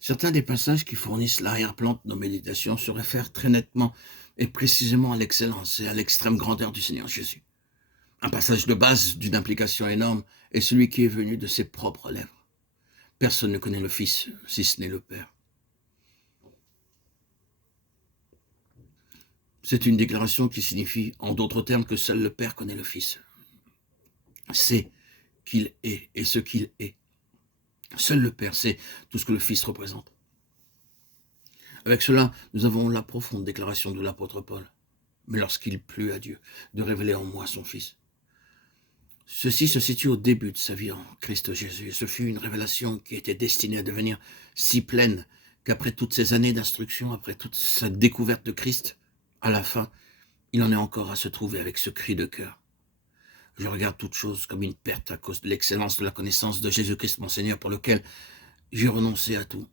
Certains des passages qui fournissent l'arrière-plan de nos méditations se réfèrent très nettement et précisément à l'excellence et à l'extrême grandeur du Seigneur Jésus. Un passage de base d'une implication énorme est celui qui est venu de ses propres lèvres. Personne ne connaît le Fils, si ce n'est le Père. C'est une déclaration qui signifie, en d'autres termes, que seul le Père connaît le Fils. C'est qu'il est et ce qu'il est. Seul le Père sait tout ce que le Fils représente. Avec cela, nous avons la profonde déclaration de l'apôtre Paul. Mais lorsqu'il plut à Dieu de révéler en moi son Fils. Ceci se situe au début de sa vie en Christ Jésus. Et ce fut une révélation qui était destinée à devenir si pleine qu'après toutes ces années d'instruction, après toute sa découverte de Christ, à la fin, il en est encore à se trouver avec ce cri de cœur. Je regarde toute chose comme une perte à cause de l'excellence de la connaissance de Jésus-Christ mon Seigneur pour lequel j'ai renoncé à tout.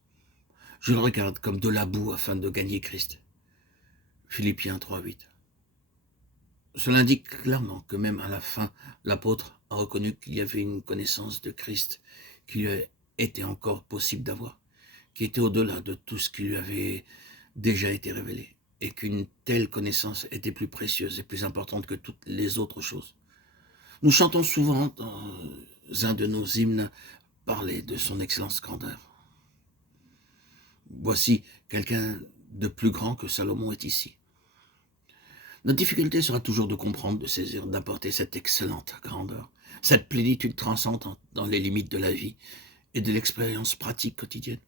Je le regarde comme de la boue afin de gagner Christ. Philippiens 3:8. Cela indique clairement que même à la fin, l'apôtre a reconnu qu'il y avait une connaissance de Christ qui lui était encore possible d'avoir, qui était au-delà de tout ce qui lui avait déjà été révélé, et qu'une telle connaissance était plus précieuse et plus importante que toutes les autres choses. Nous chantons souvent dans un de nos hymnes parler de son excellence grandeur. Voici quelqu'un de plus grand que Salomon est ici. Notre difficulté sera toujours de comprendre, de saisir, d'apporter cette excellente grandeur, cette plénitude transcendante dans les limites de la vie et de l'expérience pratique quotidienne.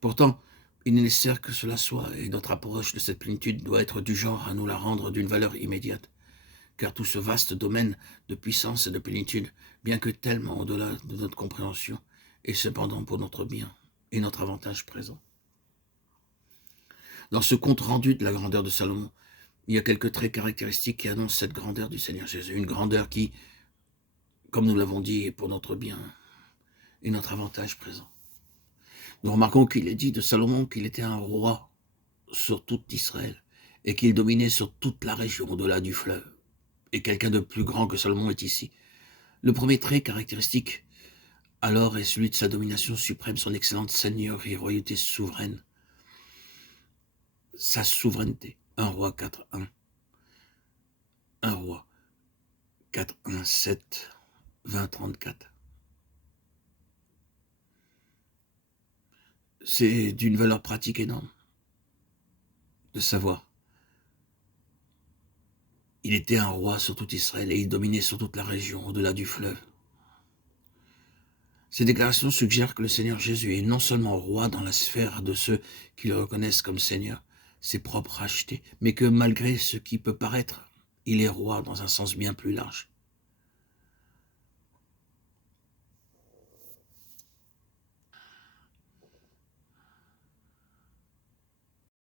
Pourtant, il est nécessaire que cela soit, et notre approche de cette plénitude doit être du genre à nous la rendre d'une valeur immédiate, car tout ce vaste domaine de puissance et de plénitude, bien que tellement au-delà de notre compréhension, est cependant pour notre bien et notre avantage présent. Dans ce compte rendu de la grandeur de Salomon, il y a quelques traits caractéristiques qui annoncent cette grandeur du Seigneur Jésus. Une grandeur qui, comme nous l'avons dit, est pour notre bien et notre avantage présent. Nous remarquons qu'il est dit de Salomon qu'il était un roi sur tout Israël et qu'il dominait sur toute la région au-delà du fleuve. Et quelqu'un de plus grand que Salomon est ici. Le premier trait caractéristique alors est celui de sa domination suprême, son excellente seigneurie et royauté souveraine. Sa souveraineté. 1 roi 4:1. 1 roi 4:1, 7, 20, 34. C'est d'une valeur pratique énorme de savoir. Il était un roi sur tout Israël et il dominait sur toute la région au-delà du fleuve. Ces déclarations suggèrent que le Seigneur Jésus est non seulement roi dans la sphère de ceux qui le reconnaissent comme Seigneur, ses propres rachetés, mais que malgré ce qui peut paraître, il est roi dans un sens bien plus large.